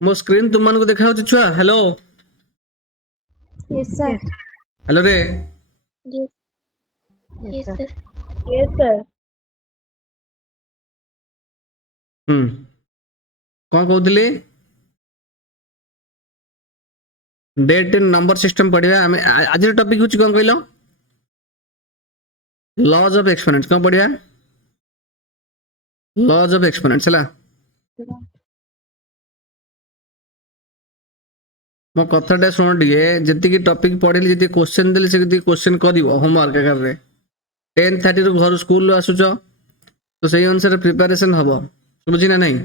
मो स्क्रीन तुम मान को देखा होची छुआ हेलो Yes, sir. हेलो रे Yes, yes, sir. Yes, sir. कौन कहूली डेट नंबर सिस्टम पढ़िया आम आज टॉपिक हूँ कौन कहल लॉज ऑफ एक्सपोनेंट्स कौन पढ़िया लॉज ऑफ एक्सपोनेंट्स है मो कथाटा शुण टे जी टॉपिक पढ़ी जी क्वेश्चन देली से क्वेश्चन कर होमवर्क आकार 10:30 रु घर स्कूल आसुच तो सही अनुसार प्रिपरेशन हम बुझी ना नहीं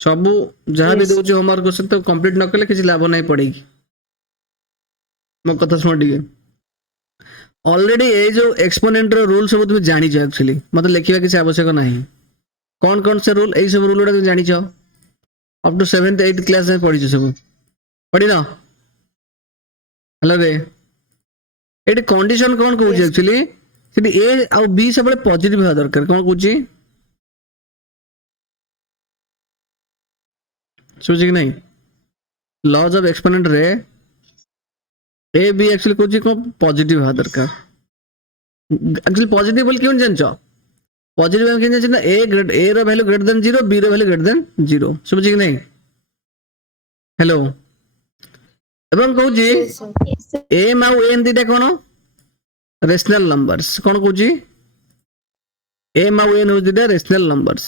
सब जहाँ भी Yes. दूसरे होमवर्क क्वेश्चन तो कंप्लीट न कले किसी लाभ नहीं पड़ेगी मो कथा शुण टे ऑलरेडी ये जो एक्सपोनेंट रो रूल सब तुम जानी एक्चुअली मतलब लिखा किसी आवश्यक नहीं कौन कौन से रूल यही सब रूल गुड़ा तुम जानी up to 7th 8th class में पढ़ी सब पढ़ी ना हेलो रे ये कंडीशन कौन कहूँ Yes. एक्चुअली ए आउ बी सब पॉजिटिव हवा दरकार कौन कहूँ समझ कि नहीं लॉज ऑफ एक्सपोनेंट रे ए बी एक्चुअली कहूँ कौन पॉजिटिव हवा दरकार एक्चुअली पॉजिटिव बोल क्यों जान पॉजिटिव हम क्यों ना ए रो वैल्यू ग्रेटर देन 0 बी रो वैल्यू ग्रेटर देन 0 समझ कि नहीं हेलो एवं कहूँ Yes, sir. Yes, sir. M आउ एन दीटा कौन रेशनल नंबर्स कौन कहूँ एम आउ एन हूँ दीटा रेशनल नंबर्स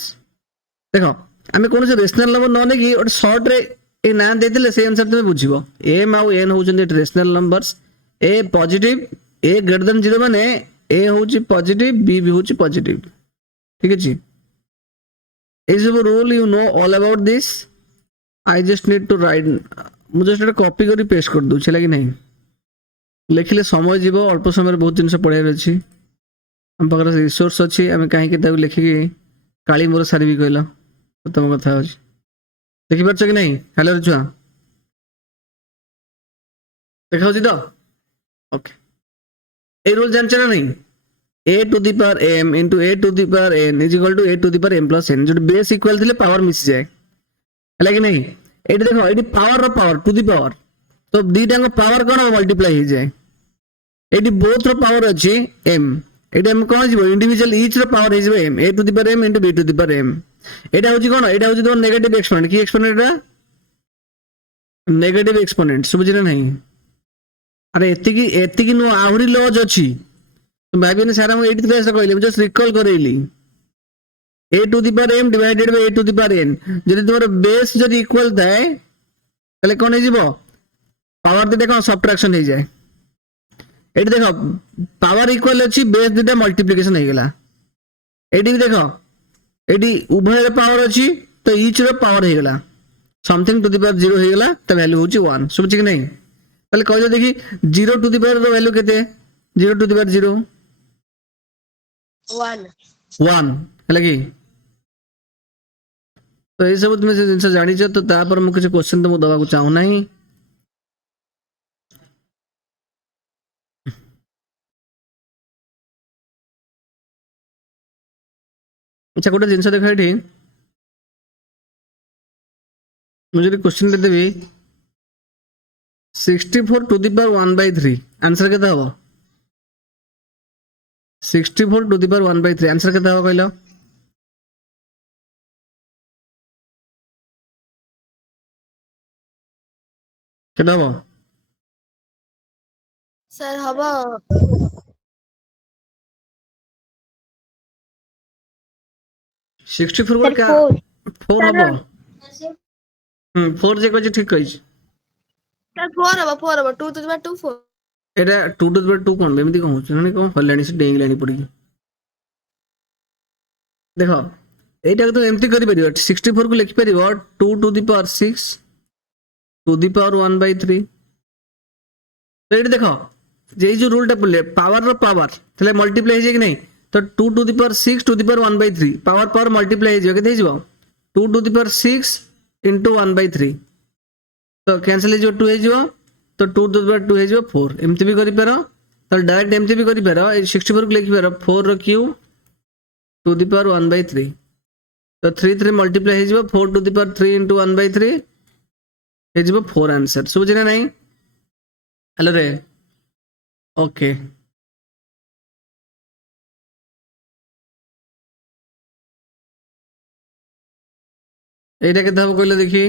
देख आम कौन से रेशनल नंबर न नहीं गोटे सर्ट रे ए ना देते से अनुसार तुम बुझ एम आउ एन हूँ रेशनल नंबर्स ए पॉजिटिव ए ग्रेटर देन 0 माने ए हूँ पॉजिटिव बी भी हूँ पॉजिटिव ठीक है ये सब rule you know all about this I just need to write मुझे जस्ट कॉपी कर पेस्ट कर दूँ कि नहीं लिखिले समय जीव अल्प समय बहुत जिन पढ़ार अच्छी आम पाखे रिसोर्स अच्छी आम कहीं लिखिकी काली मोर सारी कहल तुम कथा देखिपार कि नहीं हेलो रे छुआ देखा तो ओके ये रूल जानते ना नहीं a to the power m into a to the power n is equal to a to the power m plus n जो बेस इक्वल थिले पावर मिस जाए है कि नहीं एटी देखो एटी पावर रो पावर टू द पावर तो दीटा को पावर कोन मल्टीप्लाई हो जाए एटी बोथ रो पावर अछि m एटी हम कोन जीवो इंडिविजुअल ईच रो पावर हो जाए m a to the power m into b to the power m एटा होची कोन एटा होची तो नेगेटिव एक्सपोनेंट की एक्सपोनेंट एटा नेगेटिव एक्सपोनेंट समझ ना नहीं अरे एतिकी नो आहुरी लॉज अछि तो भाभी सारा मुझे 8th क्लास कहली जस्ट रिकॉल करैली a to the power m divided by a to the power n जदि तुमर बेस जदि इक्वल थाए तले कोन हे जीवो पावर दिटा कोन सब्ट्रैक्शन हो जाए एटी देखो पावर इक्वल अछि बेस दिटा मल्टीप्लिकेशन हो गेला एटी भी देखो एटी उभय रे पावर अछि तो ईच रो पावर हो गेला समथिंग टू द पावर 0 हो गेला त वैल्यू होची 1 समझ कि नहीं तले कहले देखि 0 टू द पावर रो वैल्यू केते 0 टू द पावर 0 1. 1 है कि तो ये सब तुम जिन जानी तो तापर मुझे किसी क्वेश्चन तो मुझे दवा चाहू ना अच्छा गोटे जिन देख ये मुझे क्वेश्चन देदेवी 64 टू द पावर 1/3 आंसर केते हबो 64 टू द पावर 1/3 आंसर केते हबो कहलो केते हबो Sir, haba. 64 Sir, का 4. 4 हबो 4 जे कहि ठीक कहि Sir, 4 haba, 4 haba. 2 to the power 2, 4. Etah 2 to the power 2 कोन एमती कहू छने कोन हलाणी से डेंग लाणी पड़ी देखो एटा तो एमती करि परियो 64 को लिखि परियो 2 to the power 6 to the power 1/3 तो ये देखो ये जो रूल बोले पावर रो पावर तले मल्टीप्लाई हो कि नहीं तो 2 to the power 6 to the power 1/3 power power multiply हो केते हो 2 टू द पावर 6 into 1/3 तो कैंसिल हो 2 हो तो 2 टू द पावर 2 हो 4 एमती भी करि पारो तो डायरेक्ट एमती भी करि पारो 64 को लिखि पारो 4 रो क्यूब टू द पावर 1/3 तो 3 3 मल्टीप्लाई हे जिवो 4 टू द पावर 3 into 1/3 हे जिवो 4 आंसर सुबुझे ना नहीं हेलो रे ओके एटा केते हबो कहले देखि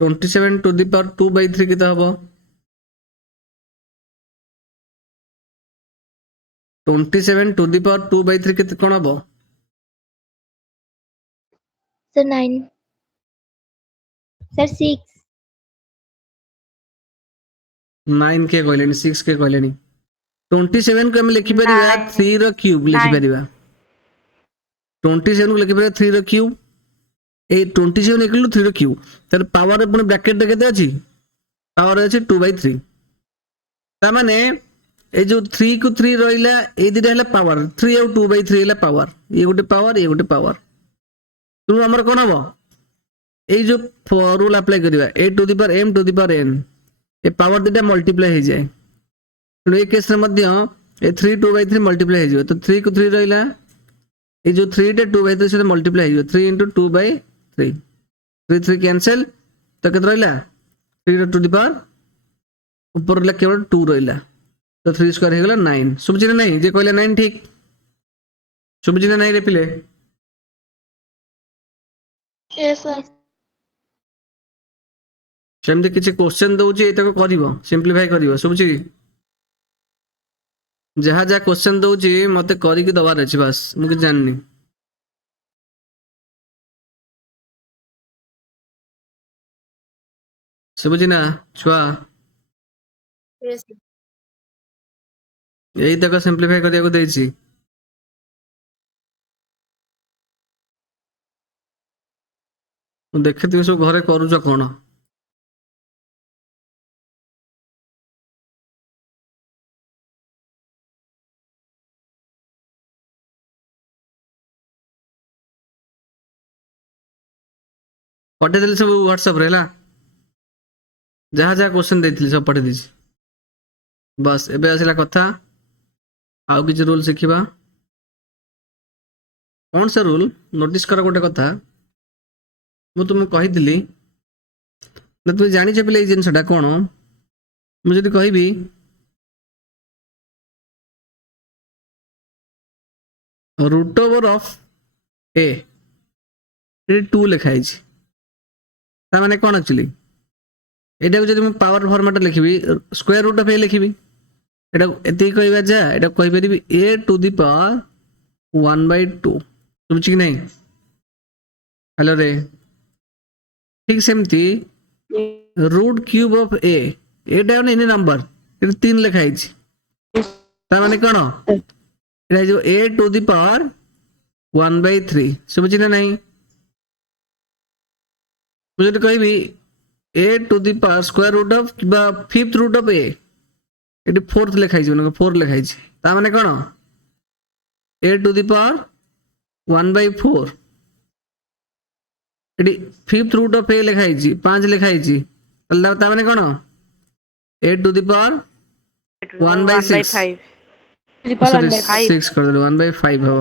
27 टू द पावर 2/3 केते हबो 27 टू द पावर 2/3 केते कोन हबो Sir, 9. Sir, 6. 9 के कहलेनी 6 के कहलेनी 27 को हम लिखि परिबा 3 रो क्यूब लिखि परिबा 27 को लिखि परिबा 3 रो क्यूब ए 27 इक्वल टू 3 रो क्यूब तर पावर अपन ब्रैकेट केते अछि पावर अछि 2/3 ता माने ए जो 3 को 3 रहिला ए दिटा हला पावर 3 और 2/3 हला पावर ये गोटे पावर तू हमर कोन हबो ए जो रूल अप्लाई करिवा a to the power m to the power n ए पावर दिटा मल्टीप्लाई हे जाय तो ए केस रे मध्य ए 3 2/3 मल्टीप्लाई हे जाय तो 3 को 3 रहिला ए जो 3 टा 2/3 से मल्टीप्लाई हे 3 into 2/3 3 3 कैंसिल तो केत रहिला 3 टू द पावर ऊपर ला केवल 2 रहिला तो 3 स्क्वायर हे गेला 9 सुबुझिना नहीं जे कहले 9 ठीक सुबुझिना नहीं रे पिले Yes, sir. सेमते किछि क्वेश्चन दउची एटा को करिवो सिंपलीफाई करिवो सुबुझी जहा जहा क्वेश्चन दउची मते करी कि दबार अछि बस मु कि जाननी सुबुझी ना छुआ Yes. एई तक सिंपलीफाई करिया को देछि देखे तुम सब घरे करूछ कोन पठे देली सब व्हाट्सएप रे ला जहा जहा क्वेश्चन देथिली सब पठे दिछि बस एबे आसिला कथा आउ किछ रूल सिखिबा कौन से रूल नोटिस कर गोटे कथा मु तुम कहिदिली ना तुम जानि छ पिले जिनसटा कोन मु जदी कहिबी रूट ओवर ऑफ ए ये 2 लिखाई छी ता माने कोन एक्चुअली एटा को जदी मु पावर फॉर्मेट लिखिबी स्क्वायर रूट ऑफ ए लिखिबी एटा एति कहबा जा एटा कहि परिबी a टू द पावर 1/2 समझ कि नहीं हेलो रे ठीक सेमती root cube of a Etah any number एटा 3 लिखाई छी ता माने कोन एटा जो a टू द पावर 1/3 समझ ना नहीं मुझे तो कहबी a to the power square root of बा फिफ्थ रूट ऑफ a एटी फोर्थ लिखाई छी उनको 4 लिखाई छी ता माने कोन a टू द पावर 1/4 एटी फिफ्थ रूट ऑफ a लिखाई छी 5 लिखाई छी अल्लाह ता माने कोन a टू द पावर 1/6 6 कर दे 1/5 हो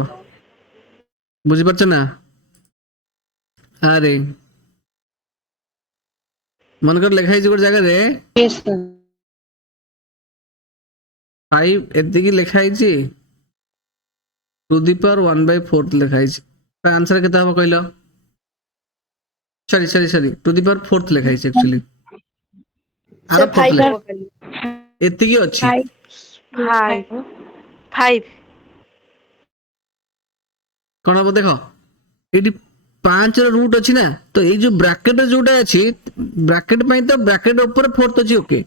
बुझि परछ ना अरे मन कर लिखाई छी गोटे जगह रे Yes, sir. 5 एति की लिखाई छी टू द पावर 1/4 लिखाई छी ता आंसर केता हो कहलो sorry to the power 4th लिखाई छी एक्चुअली Sir, 5. एति की अछि 5. कोन हो देखो एटी 5 रो रूट अछि ना तो ए जो ब्रैकेट जोटा अछि ब्रैकेट पई तो ब्रैकेट ऊपर 4th अछि ओके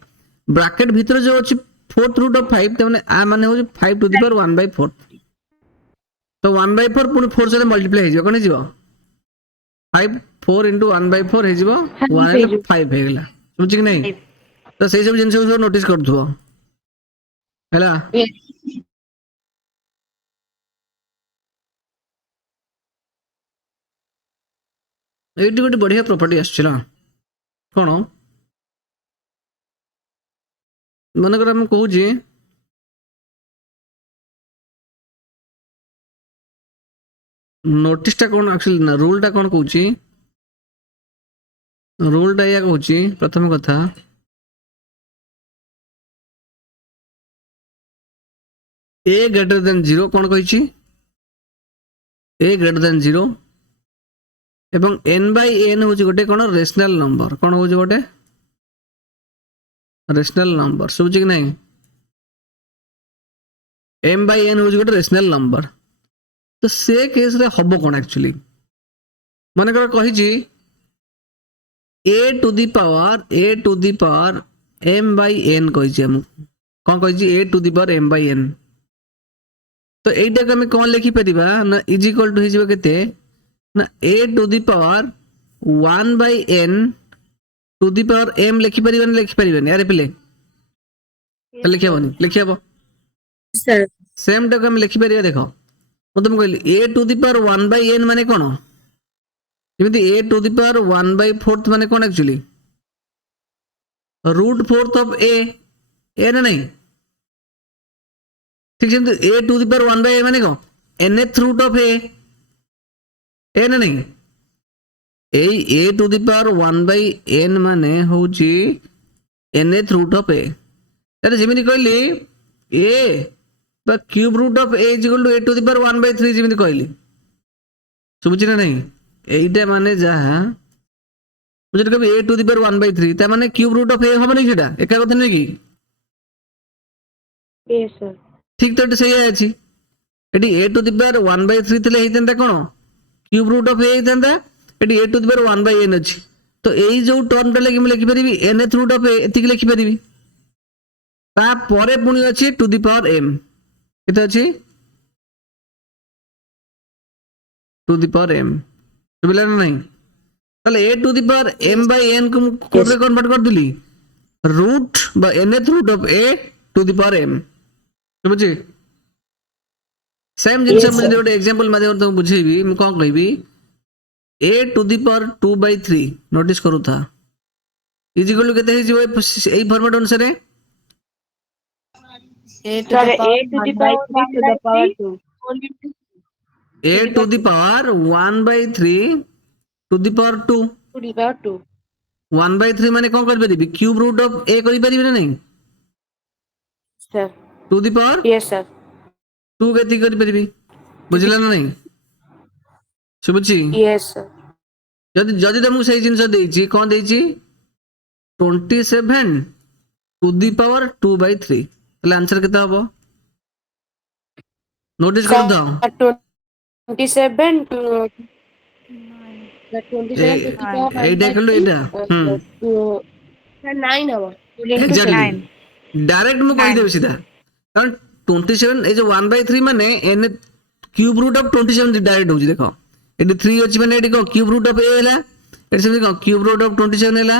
ब्रैकेट भीतर जो अछि 4th रूट ऑफ 5 त माने आ माने हो 5 टू द पावर 1/4 तो 1/4 पुनी 4 से मल्टीप्लाई हे जिवो कोन जिवो 5 4 into 1/4 हे जिवो 1 ile 5 हे गेला समझ कि नहीं तो सही सब जिंस सब नोटिस करथुओ हैला Yes. एटी गोटे बढ़िया प्रॉपर्टी आछिला कोन मन कर हम कहू जी ନୋଟିସଟା କ'ଣ ଆକ୍ଚୁଆଲି ନା ରୁଲ୍ଟା କ'ଣ କହୁଛି ରୁଲ୍ଟା ଏଇଆ କହୁଛି ପ୍ରଥମ କଥା a greater than 0 କ'ଣ କହିଛି a greater than 0 ଏବଂ n by n ହେଉଛି ଗୋଟେ କ'ଣ ରେସନାଲ ନମ୍ବର କ'ଣ ହେଉଛି ଗୋଟେ ରେସନାଲ ନମ୍ବର ଶୁଭୁଛି କି ନାହିଁ m by n ହେଉଛି ଗୋଟେ ରେସନାଲ ନମ୍ବର ତ ସେ କେସ୍ରେ ହବ କ'ଣ ଆକ୍ଚୁଆଲି ମନେକର କହିଛି a to the power m by n କହିଛି ଆମକୁ କ'ଣ କହିଛି a to the power m by n तो এইটা আমি কোন লিখি পারিবা না ইজ ইকুয়াল টু হিজিব কেতে না a to the power 1 by n to the power m লিখি পারিবানি আরে পিলে লিখি হবো sir সেম টাকে আমি লিখি পারিবা দেখো ମୁଁ ତମକୁ କହିଲି a to the power 1 by n ମାନେ କ'ଣ ଯେମିତି a to the power 1 by 4th ମାନେ କ'ଣ actually root 4th of a ନା ନାହିଁ ठीक है a to the power 1 by a माने को nth root of a ना नहीं a to the power 1 by n माने होची nth root of a अरे जेमिति कहली a बा cube root of a is equal to a to the power 1 by 3 जेमिति कहली सुबुची ना नहीं एइटा माने जहा मुझे कभी a to the power 1 by 3 ता माने cube root of a हो नहीं सेटा एका कथा नहीं की yes sir ठीक तो सही अच्छी एटी a to the power 1 by 3 थिले हेतंता कोन क्यूब रूट ऑफ a हेतंता एटी a to the power 1 by n अछि तो एई जो टर्म टा लगी म लिखि परिबी nth रूट ऑफ a एतिक लिखि परिबी ता परे पुनी अछि टू द पावर m केते अछि टू द पावर m बुझला नहीं ताले a to the power m by n को कोड रे कन्वर्ट कर दिली रूट बा nth root of a to the power m बुझे सेम जिनसे मुझे गोटे एग्जांपल माध्यम तुम बुझेबी मैं कौन कहबी a to the power 2 by 3 notice करू था इज इक्वल टू केते हिजो एई फॉर्मेट अनुसार a to the power 3 to the power 2 a to the power 1 by 3 to the power 2 to the power 2 1 by 3 माने कौन कर परिबी क्यूब रूट ऑफ a करि परिबी ना नहीं sir to the power yes sir 2 केति करि परिबी बुझला ना नहीं सुबुची yes sir जदि जदि तुमको सही जिंस देछि कोन देछि 27 टू द पावर 2 by 3 तले आंसर केता हबो नोटिस कर दो 27 to the 27 to the power एटा कलो एटा to 9 हबो एग्जैक्टली डायरेक्ट मु कहि देबे सीधा कारण 27 ए जो 1 by 3 माने n cube root of 27 direct होजी देखो एटी 3 अछि माने एटी को क्यूब रूट ऑफ a हैला एटी से को क्यूब रूट ऑफ 27 हैला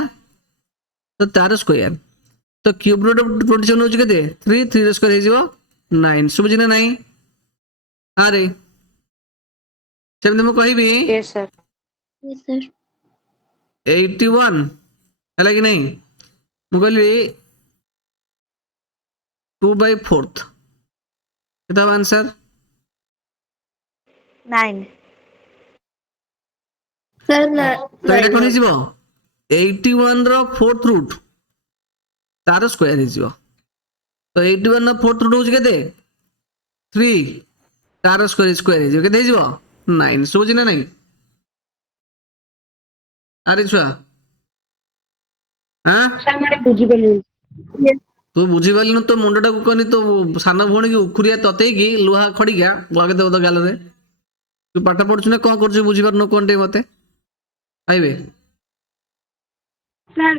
तो तार स्क्वायर तो क्यूब रूट ऑफ 27 होजी केते 3 3 रो स्क्वायर हेजिवो 9 सुबुजी ना नहीं अरे सेम मु कहिबी yes sir yes sir 81 हैला कि नहीं मु कहली 2 by 4th केता आंसर 9 सर ना तो एटा कोन हिजिवो 81 रो 4th रूट तार स्क्वायर हिजिवो तो 81 रो 4th रूट होजी केते 3 तार स्क्वायर हिजिवो केते हिजिवो 9 सोजी ना नहीं अरे छुआ हां sir माने बुझी गेली तू बुझी पालनु तो मुंडटा को कनी तो साना भोणी की उखुरिया तते की लोहा खड़िया लगे दे गाल रे तू पाठ पढछु ना कोन करछु बुझी पारनु कोनटे मते आइबे sir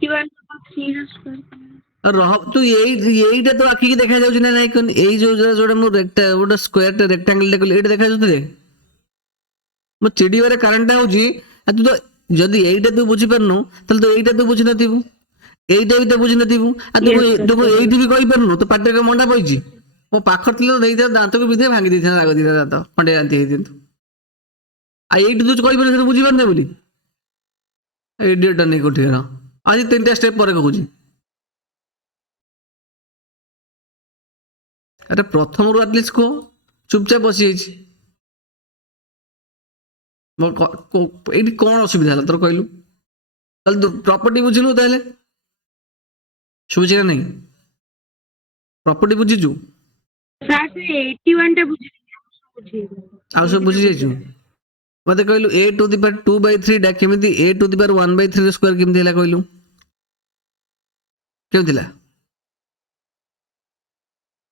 81 3 square रह तू एईटा तो आखी की देखा जाउछ ना नहीं कोन एई जो जोडे मु रेक्टा स्क्वायर रेक्टेंगल देखले एटा देखा जाउछ रे मु चिडी बारे कारणटा होजी तू तो जदी एईटा तू बुझी पारनु तले तो एईटा तू बुझी नथिबु एईटा भी तो बुझी नथिबु आ देखो एईटी भी कहि पारनु तो पाटे के मंडा पइची मो पाखर थिलो नहीं दे दांत को विधे भांगी देथना लाग दिना दांत खंडे जानती हे दिंतु आ एईटी तू कहि पारनु बुझी पारने बोली एडियट नहीं कोठी रा आज तीनटा स्टेप पर कहूजी अरे प्रथम रु एटलिस्ट को ଚୁପଚାପ ବସି ଯାଇଛି ଏଇଠି କଣ ଅସୁବିଧା ହେଲା ତୋର କହିଲୁ ତାହେଲେ ପ୍ରପର୍ଟି ବୁଝିଲୁ ତାହେଲେ ଶୁଭୁଛି ନା ନାହିଁ ପ୍ରପର୍ଟି ବୁଝିଛୁ ସାର୍ ସେ 81 ଟା ବୁଝିଲି ଆଉ ସବୁ ବୁଝି ଯାଇଛୁ ମତେ କହିଲୁ a ଟୁ ଦି ପାୱାର 2/3 ଟା କେମିତି a ଟୁ ଦି ପାୱାର 1/3 ର ସ୍କୋୟାର କେମିତି ହେଲା କହିଲୁ କେମିତି ଥିଲା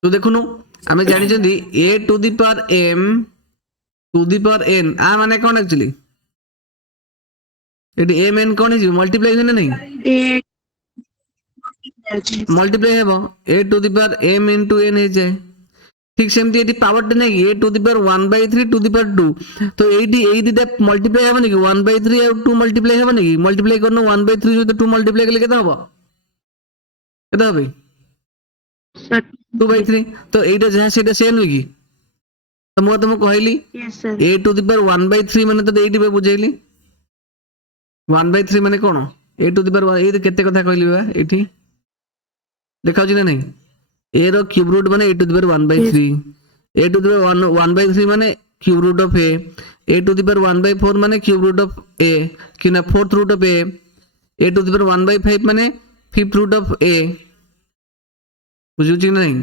ତୁ ଦେଖୁନୁ ଆମେ ଜାଣିଛନ୍ତି a to the power m to the power n आ माने कौन एक्चुअली एटी m n कौन है मल्टीप्लाई होने नहीं मल्टीप्लाई हेबो a to the power m into n है जाए ठीक सेमती एटी पावर टे नहीं a to the power 1/3 to the power 2 तो एटी ए दिटा मल्टीप्लाई हेबो नहीं 1/3 और 2 मल्टीप्लाई हेबो नहीं मल्टीप्लाई करनो 1/3 सहित 2 मल्टीप्लाई कले केते हबो केते हबे 2/3 तो एटा जहा सेटा सेम होई की तो मो तुम कहली a टू दी पावर 1/3 माने तो एटी पे बुझैली 1/3 माने कोन a टू दी पावर ए केते कथा कहली बा एठी देखाउ ना नहीं a रो क्यूब रूट माने a to the power 1/3 a to the power 1/3 माने cube root of a to the power 1/4 माने क्यूब रूट ऑफ a कि ना fourth root of a to the power 1/5 माने फिफ्थ रूट ऑफ a बुझु छी नहीं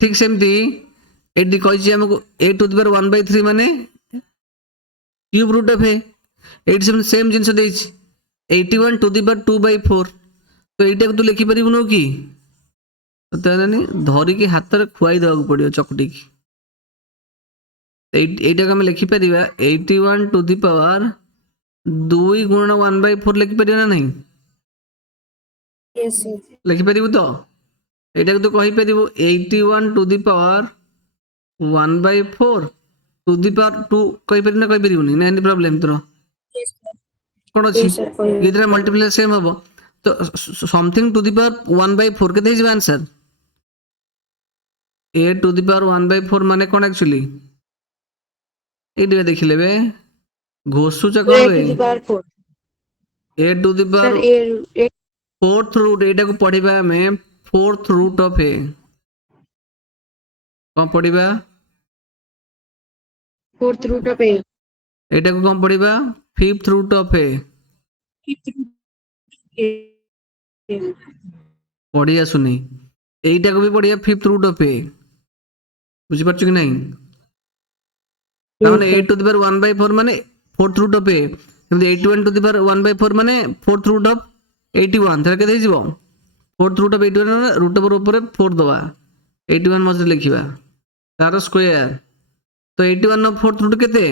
ठीक सेमती एटी कहि हमको a टू दी पावर 1/3 माने क्यूब रूट ऑफ a एटी सेम जिंस देछि 81 टू दी पावर 2/4 तो एटा को तू लिखि परिबनु की तो नहीं धरी के हाथ रे खुआई देबा पड़ियो चकटी की एटा को हम लिखि परिबा 81 टू दी पावर 2 गुणन 1/4 लिखि परियो ना नहीं यस सर लिखि परिबु तो एटा को तू कहि परिबु 81 to the power 1/4 to the power 2 कहि परिबु ना कहि परिबुनी ना एनी प्रॉब्लम तोरो कोन अछि इधर मल्टीप्लाई सेम हबो तो समथिंग टू दी पावर 1/4 के देज answer a to the power 1/4 माने कोन एक्चुअली ए दिबे देखि लेबे घोसु च कहबे a to the power fourth root एटा को पढिबा में फोर्थ रूट ऑफ a कोन पढिबा फोर्थ रूट ऑफ ए एटा को कोन पढिबा फिफ्थ रूट ऑफ a पढ़ी आसुनी एटा को भी पढ़िया फिफ्थ रूट ऑफ a बुझी परछु कि नहीं माने a टू द पावर 1/4 माने फोर्थ रूट ऑफ a सेमति 81 टू द पावर 1/4 माने फोर्थ रूट ऑफ 81 थरे के देजिबो fourth root of 81 root over ऊपर 4 दवा 81 मजे लिखिबा तार स्क्वायर तो 81 नो फोर्थ रूट केते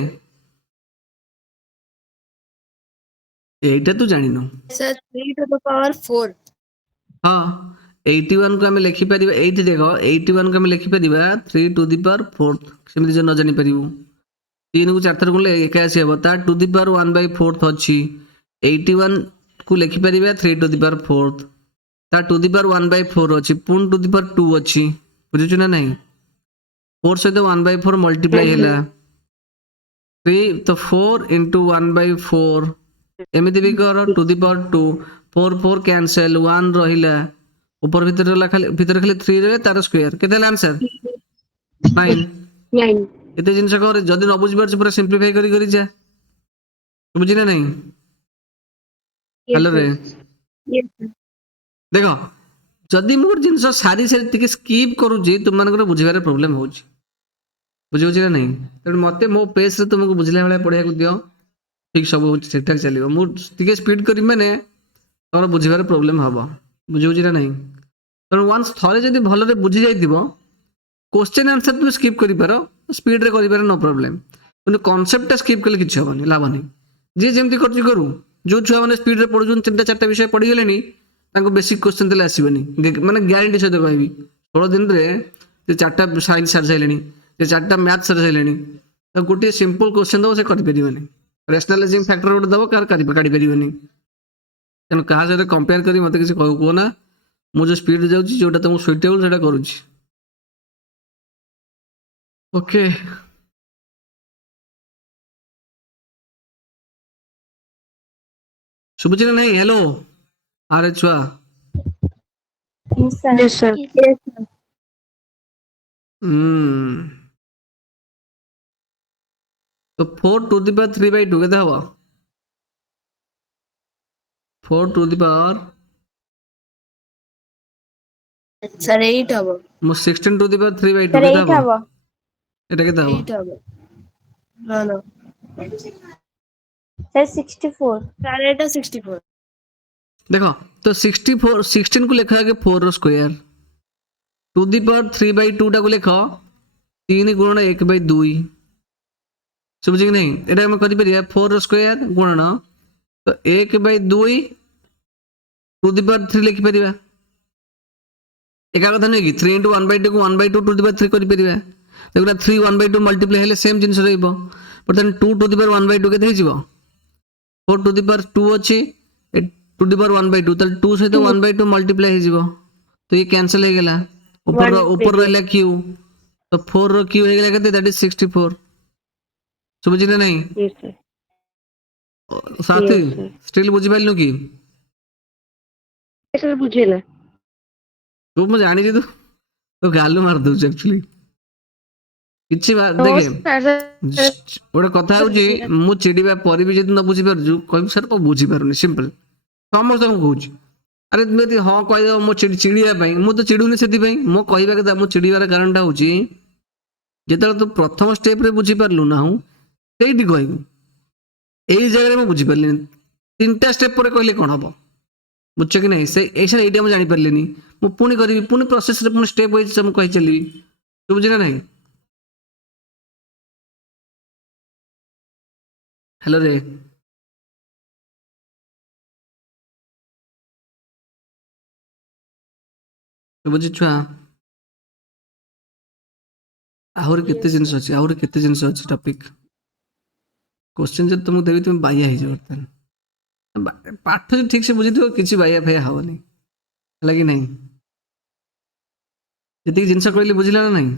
एटा तू जानिनो सर 3 to the power 4 हाँ 81 को हमें लिखि परिबा एठी देखो 81 को हमें लिखि परिबा 3 टू द पावर 4 सेमति जे न जानि परिबु 3 को 4 थर गुले 81 हेबो ता टू द पावर 1/4 अछि 81 को लिखि परिबा 3 टू द पावर 4 ता टू द पावर 1/4 अछि पुन टू द पावर 2 अछि बुझु ना नहीं 4 से तो 1/4 मल्टीप्लाई हैला 3 तो 4 into 1/4 एमिति भी कर टू द पावर 2 4 4 कैंसिल 1 रहिला ऊपर भीतर खाली 3 रहे तार स्क्वायर केते आंसर 9 9 एते जिंस कर जदी न बुझ परछ पूरा सिंपलीफाई करी जा बुझी ना नहीं हेलो रे यस देखो जदी मोर जिंस सारी से टिके स्किप करू जी तुम मान को बुझिबारे प्रॉब्लम हो छी बुझी ना नहीं त मते मो पेज रे तुमको बुझला वाला पढ़िया को दियो ठीक सब ठीक ठाक चलिबो मु टिके स्पीड करी माने तोर बुझिबारे प्रॉब्लम हबो बुझी ना नहीं तो वंस थरे जदी भलो रे बुझी जाई दिबो क्वेश्चन आंसर तुम स्किप करि पारो स्पीड रे करि पारो नो प्रॉब्लम কিন্তু কনসেপ্ট টা স্কিপ করলে কিছু হবনি লাভ নাই যে যেমতি করছি করু जो छुआ माने स्पीड रे पढुछन तीनटा चारटा विषय पढि गेलेनी तांको बेसिक क्वेश्चन देले आसीबनी माने ग्यारंटी सहित कहबी 16 दिन रे जे चारटा साइंस सर जाइलेनी जे चारटा मैथ सर जाइलेनी तो गोटे सिंपल क्वेश्चन दो से करि परिबनी रैशनलाइजिंग फैक्टर उठ दबो कार काढि परिबनी तन कहा से कंपेयर करी मते किसी कहू ना मु जो स्पीड जाउची जोटा तुम सुइटेबल सेटा करूची ओके सुबुची नहीं हेलो अरे छुआ यस सर तो 4 टू द पावर 3/2 केते हबो 4 टू द पावर सर 8 हबो मो 16 टू द पावर 3/2 सर केते 8 हबो हबो एटा केते हबो 8 हबो ना ना सर 64 सर एटा 64 देखो तो 64 16 को लिखा है 4 रो स्क्वायर टू द पावर 3/2 टा को लिखो 3 गुणन 1/2 समझ कि नहीं एटा हम करि परिया 4 रो स्क्वायर गुणन तो 1/2 टू द पावर 3 लिखि परिया एका कथा नहीं कि 3 into 1/2 को 1/2 टू द पावर 3 करि परिया देखना 3 1/2 मल्टीप्लाई हेले सेम जिनिस रहइबो बर्तन 2 टू द पावर 1/2 केते हिजिबो 4 टू द पावर 2 अछि टू द पावर 1/2 तल 2 सहित 1/2 मल्टीप्लाई हिजिबो तो ये कैंसिल हो गेला ऊपर रहला q तो 4 रो q हो गेला केते दैट इज 64 समझ ना नहीं यस सर साथी Yes, sir. स्टिल बुझि पाइलु कि सर बुझेला तू मु जानि जे तो गालु मार दउ एक्चुअली किछि बात देखे गोटे कथा हूँ मु चिड़िया पर भी जब न बुझी पार्छु कह सर को बुझी पारुनी सिंपल समस्त को कहूँ अरे तुम यदि हाँ कहीदेव मो चिड़िया मु तो चिड़ुनी से मो कहवा कथा मो चिड़ियार कारण हूँ जो तू प्रथम स्टेप रे बुझी पार्लु ना से कहू यही जगह मैं बुझी पार्ली 3टा स्टेप पर कहले कौन हम बुझे कि नहीं से ऐसा मुझे जानी पार्ली मु पुणी करी पुणी प्रोसेस रे पुणी स्टेप वाइज से कही चली तू बुझे ना नहीं हेलो रे तू बुझी छुआ आहरी केते जिनिस अछि आहरी केते जिनिस अछि टॉपिक क्वेश्चन जब तुमको देवी तुम बाया ही बर्तन पाठ जो ठीक से बुझी थो किसी बाया फैया हवनी लगी नहीं जी जिनस कहली बुझिला ना नहीं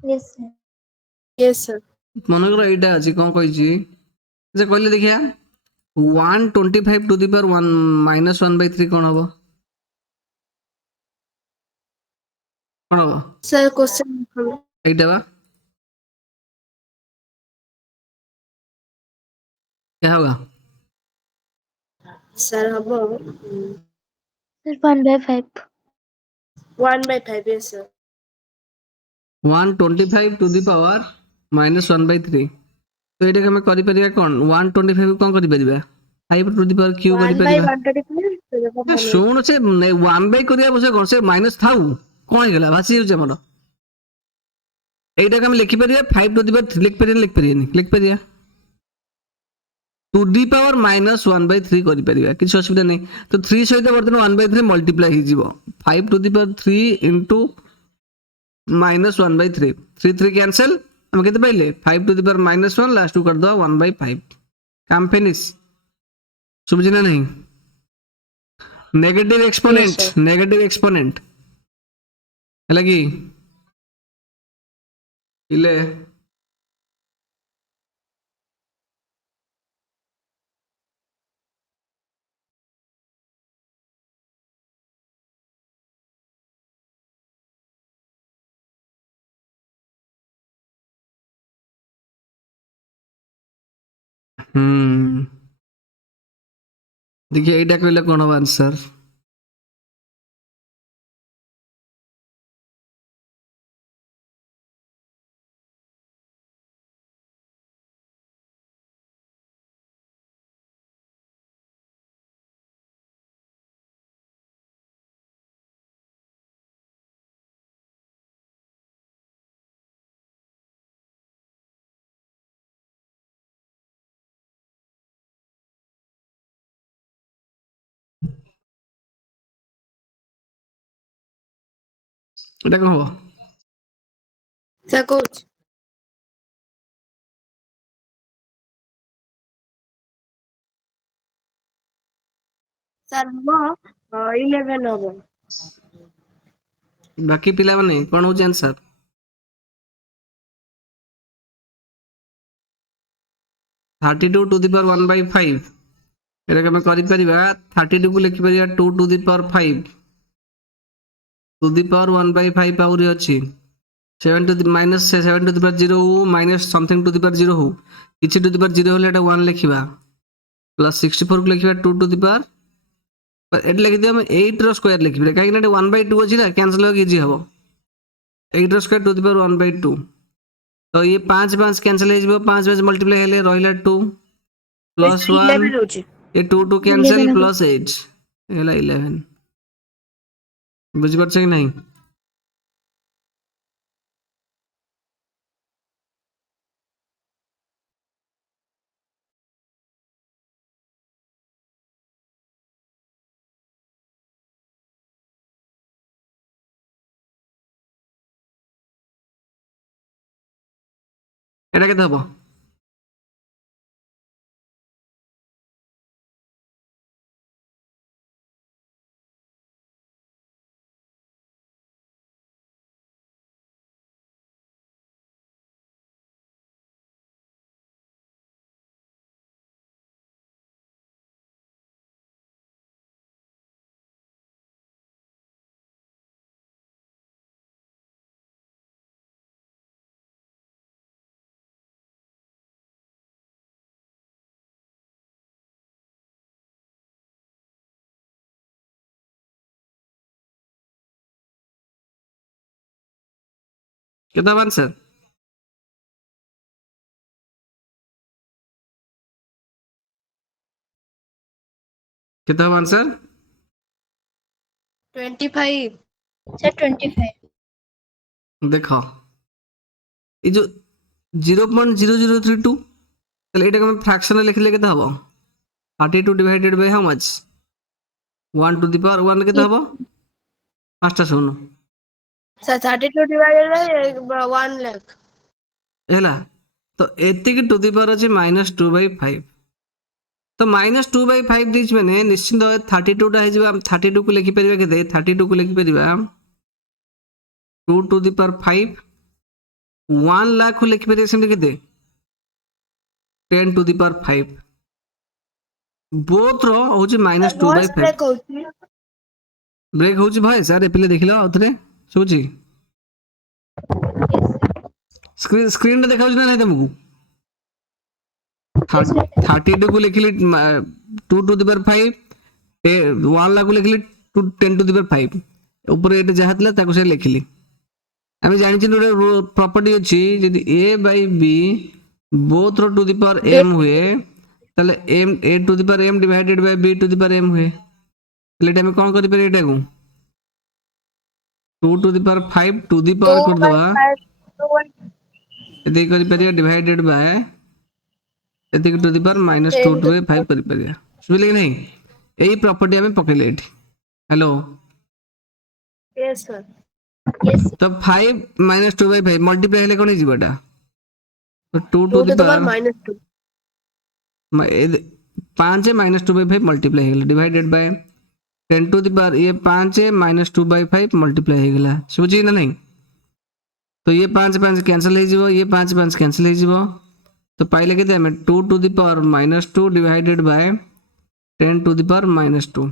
यस सर यस सर मनकर एटा अछि कोन कहै छी जे कहले देखिया 125 टू द पावर 1 -1/3 कोन हबो कोन हबो सर क्वेश्चन एटा बा क्या होगा सर हबो sir 1/5 1/5 yes sir 125 to the power -1/3 तो एटा हम करि परिया कोन 125 कोन करि परिबा 5 टू द पावर क्यू करि 1 by परिबा 125 शुण से 1/, करिया बसे कोन से माइनस थाउ कोन गेला भासी हो हमर एटा हम लिखि परिया 5 टू द पावर लिख परिया टू दी पावर -1/3 करि परिया किछ असुविधा नहीं तो 3 सहित वर्तमान 1/3 मल्टीप्लाई ही जीवो 5 to the power 3 into -1/3 3 3 cancel हम केते पाइले 5 टू दी पावर -1 लास्ट को कर दो 1/5 काम फिनिश समझ ना नहीं नेगेटिव एक्सपोनेंट है लगी इले देखिए एटा कहले कोन हो आंसर एटा कोन हो सर कोच सर हबो 11 हबो बाकी पिला माने कोन हो आंसर 32 टू दी पावर 1/5 एटा हम करि परिबा 32 को लिखि परिबा 2 to the power 5 to the power 1/5 आउरी अछि 7 to the minus 7 to the power 0 हो minus something to the power 0 हो किछि टू द पावर 0 होले एटा 1 लिखिबा प्लस 64 को लिखिबा 2 टू द पावर एट लिखि दियो हम 8 रो स्क्वायर लिखिबा काहे कि 1/2 अछि ना कैंसिल हो इजी हबो 8 रो स्क्वायर टू द पावर 1/2 तो ये 5 5 कैंसिल हो जिवो 5 5 मल्टीप्लाई हेले रहिला 2 प्लस 1 11 होची ये 2 2 कैंसिल 11 प्लस 8 हेला 11 बुझि परछ कि नहीं एटा केते हबो केते हबो आंसर केते हबो आंसर 25 सर 25 देखो ये जो 0.0032 তাহলে এটাকে আমি ফ্র্যাকশনে লিখলে কেতে হবো 32 divided by how much 1 to the power 1 কেতে হবো পাঁচটা শূন্য सर 32 divided by 1 lakh ହେଲା ତ ଏତିକି ଟୁ ଦି ପାୱାର ଅଛି -2/5 ତ -2/5 ଦେଇଛି ମାନେ ନିଶ୍ଚିତ 32 ଟା ହେଇଯିବ ଆମେ 32 କୁ ଲେଖି ପାରିବା କେତେ 32 କୁ ଲେଖି ପାରିବା 2 ଟୁ ଦି ପାୱାର 5 1 लाख को लिखि परिया सेमते केते 10 टू दी पावर 5 बोथ रो होची voice -2/5 break होची ब्रेक होची भाई सर एपिले देखिलो आउथरे सोची स्क्रीन स्क्रीन रे देखाउ ना तुमको 32 को लिखिली 2 टू दी पावर 5 1 लाख को लिखिली 10 टू दी पावर 5 ऊपर एटे जहा तले ताको से लिखिली আমি জানিছি ଗୋଟେ ପ୍ରପର୍ଟି ଅଛି ଯଦି a by b both ର to the power m ହୁଏ ତାହେଲେ m a to the power m divided by b to the power m ହୁଏ ତାହେଲେ ଏଟା ଆମେ କଣ କରି ପାରିବା ଏଟାକୁ 2 to the power 5 to the power कर दवा एते କରି ପାରିବା divided by एते to the power -2 to 5 କରି ପାରିବା ବୁଝିଲେ କି नहीं एही प्रॉपर्टी ଆମେ पकेले एठी हेलो yes sir तो 5 -2/5 मल्टीप्लाई हेले कोन हिजिबो एटा तो 2 2 to to the the power power -2 5 -2/5 multiply हेगला divided by 10 to the power ये 5 -2/5 मल्टीप्लाई हेगला बुझी ना नहीं तो ये 5 5 कैंसिल हे जिवो ये 5 5 कैंसिल हे जिवो तो पाइले केते हमें 2 to the power -2 divided by 10 to the power -2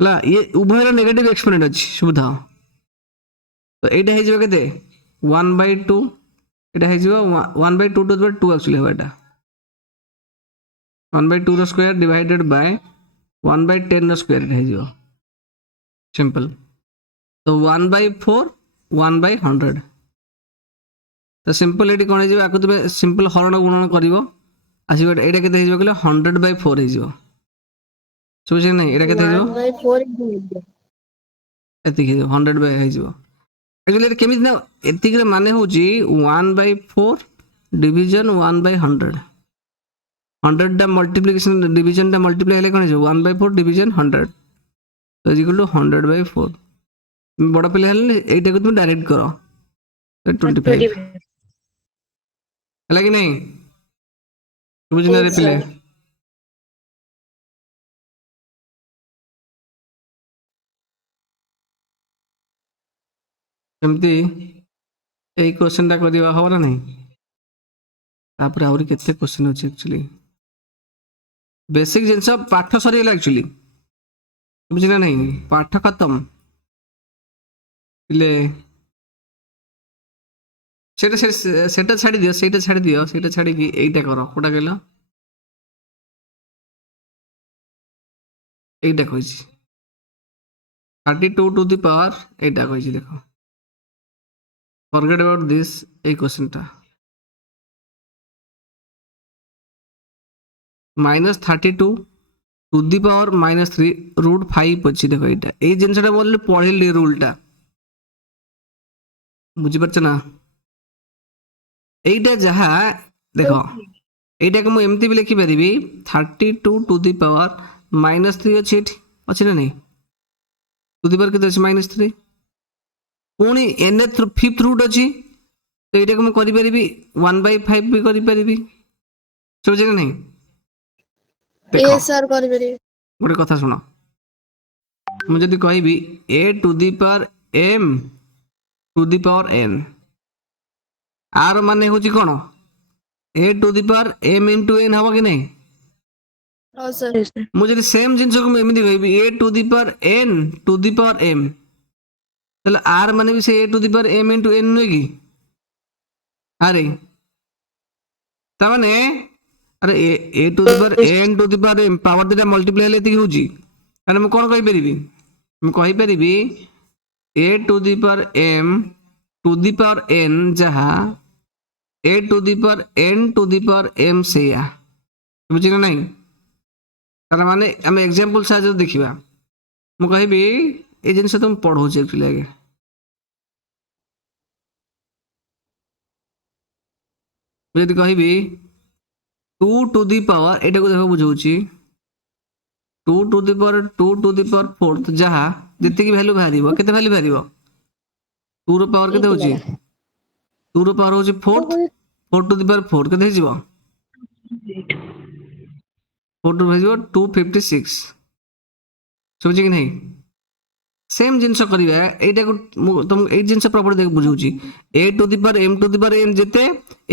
ला ये उभयर नेगेटिव एक्सपोनेंट अछि सुबधा तो एटा हे जिवो केते 1/2 एटा हे जिवो 1/2 टू द पावर 2 एक्चुअली हेबाटा 1/2 रो स्क्वायर डिवाइडेड बाय 1/10 रो स्क्वायर हे जिवो सिंपल तो 1/4 1/100 तो सिंपल एटी कोन हे जिवो आकु तबे सिंपल हरण गुणन करिवो आसीबो एटा केते हे जिवो कहले 100/4 हे जिवो सोचे नहीं एटा केते हे जिवो 1/4 एति हे 100 बाय हे जिवो एक्चुअली केमित ना एति के माने होची 1/4 डिवीजन 1/100 100 टा मल्टीप्लिकेशन डिवीजन टा मल्टीप्लाई हेले कोन हे 1/4 डिवीजन 100 तो इज इक्वल टू 100/4 बड़ा पिले हेले एटा को तुम डायरेक्ट करो 25 हला कि नहीं बुझना रे पिले एमती এই क्वेश्चनটা କରିବା ହବ ନା ନାହିଁ ତାପରେ ଆହୁରି କେତେ क्वेश्चन ଅଛି एक्चुअली बेसिक जिंस पाठ सरीला एक्चुअली बुझिना नहीं पाठ खत्म ପିଲେ সেটা ছাড়ি দিও, সেইটা ছাড়ি দিও, সেইটা ছাড়িকি এইটা কর। কোটা কইল? এইটা কইছি 32 টু দি পাওয়ার, এইটা কইছি দেখো। ফরগেট অ্যাবাউট দিস, এই কোশ্চেনটা -32 টু দি পাওয়ার -3 √5 ଅଛି ଦେଖ। এইটা এই ଜିନିଷଟା বললে ପଢିଲି ରୁଲଟା, ବୁଝିପାରୁଛ ନା? এইটা ଯାହା ଦେଖ, এইটাকে ମୁଁ ଏମିତି ବି ଲେଖିପାରିବି 32 ଟୁ ଦି ପାୱାର -3 ଅଛି, ଏଠି ଅଛି ନା ନାହିଁ? ଟୁ ଦି ପାୱାର କେତେ ଅଛି? -3। ପୁଣି nth ଫିଫ୍ଥ ରୁଟ୍ ଅଛି, ତ ଏଇଟାକୁ ମୁଁ କରିପାରିବି 1/5 ବି କରିପାରିବି, ଶୁଭୁଛି ନା ନାହିଁ? ଦେଖ Yes sir କରିପାରିବି। ଗୋଟେ କଥା ଶୁଣ, ମୁଁ ଯଦି କହିବି a to the power m to the power n, r ମାନେ ହେଉଛି କ'ଣ? a to the power m into n ହବ କି ନାହିଁ? ହଁ sir। ମୁଁ ଯଦି ସେମ୍ ଜିନିଷକୁ ମୁଁ ଏମିତି କହିବି a to the power n to the power m, ତାହେଲେ r ମାନେ ବି ସେ a to the power m into n ନୁହେଁ କି? ଆରେ ତାମାନେ ଆରେ a to the power n to the power m power ଦୁଇଟା ମଲ୍ଟିପ୍ଲାଏ ହେଲେ ଏତିକି ହେଉଛି, ତାହେଲେ ମୁଁ କ'ଣ କହିପାରିବି? ମୁଁ କହିପାରିବି a to the power m to the power n ଯାହା a to the power n to the power m ସେଇଆ, ବୁଝି ନା ନାହିଁ? ତାର ମାନେ ଆମେ ଏକ୍ସାମ୍ପଲ ସାହାଯ୍ୟରେ ଦେଖିବା। ମୁଁ କହିବି এই ଜିନିଷ ତ ମୁଁ ପଢ଼ଉଛି ଆକ୍ଚୁଆଲି ଆଗେ। ମୁଁ ଯଦି କହିବି 2 ଟୁ ଦି ପାୱାର, ଏଇଟାକୁ ଦେଖ ବୁଝଉଛି, 2 ଟୁ ଦି ପାୱାର 4th ଯାହା ଯେତିକି ଭ୍ୟାଲୁ ବାହାରିବ, କେତେ ଭ୍ୟାଲୁ ବାହାରିବ? 2 ର ପାୱାର କେତେ ହେଉଛି? 2 ର ପାୱାର ହେଉଛି 4th, 4 ଟୁ ଦି ପାୱାର 4 କେତେ ହେଇଯିବ? 4 ଟୁ ହେଇଯିବ 256, ଶୁଭୁଛି କି ନାହିଁ? सेम जिनस करिया, एटाको तुम ए जिनस प्रॉपर्टी देख बुझौची, a to the power m to the power n जेते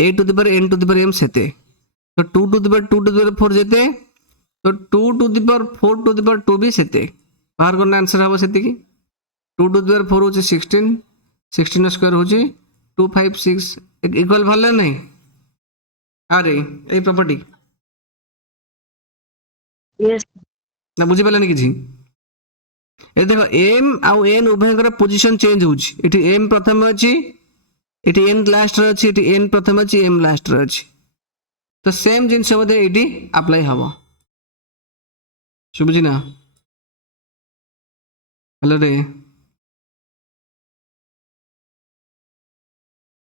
a to the power n to the power m सेते, तो 2 to the power 2 to the power 4 जेते, तो 2 to the power 4 to the power 2 भी सेते, बाहर करना आंसर हबो सेते की 2 टू द पावर 4 होची 16, 16 स्क्वायर होची 256 इक्वल भले नहीं? अरे ए प्रॉपर्टी यस ना बुझी पाले नहीं किछि? ए देखो m आउ n उभयकर पोजीशन चेंज होउची, एठी m प्रथम अछि, एठी n लास्ट रे अछि, एठी n प्रथम अछि, m लास्ट रे अछि, तो सेम जिंस बोधे एठी अप्लाई हबो, सुबुझी ना? हेलो रे,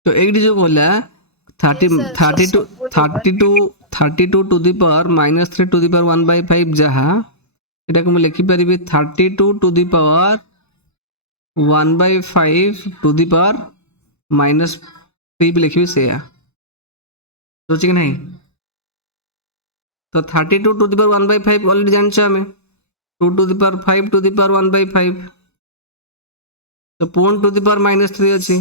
तो एठी जो बोला 32 to the power -3 to the power 1/5 जहा, एटाको मैं लिखि परिबी 32 to the power 1/5 to the power -3 भी लिखी से, सोची कि नहीं? तो 32 टू दी पावर 1/5 ऑलरेडी जानछ हमें, 2 to the power 5 to the power 1/5, तो पूर्ण टू दी पावर -3 अछि,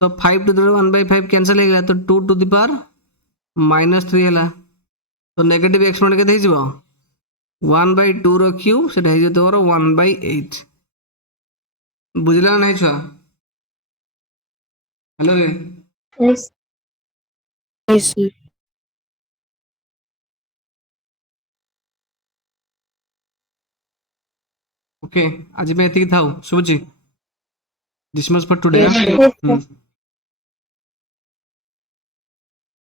तो 5 टू दी पावर 1/5 कैंसिल हो गया, तो 2 टू दी पावर -3 हैला, तो नेगेटिव एक्सपोनेंट केते हिजबो 1/2 रो क्यूब, सेटा हिजो तोर 1/8, बुझला नहीं छुआ? हेलो रे, Yes. यस ओके आज मैं एतिकी थाउ, सुबुची? This much for today. Yes, sir. Yes, sir.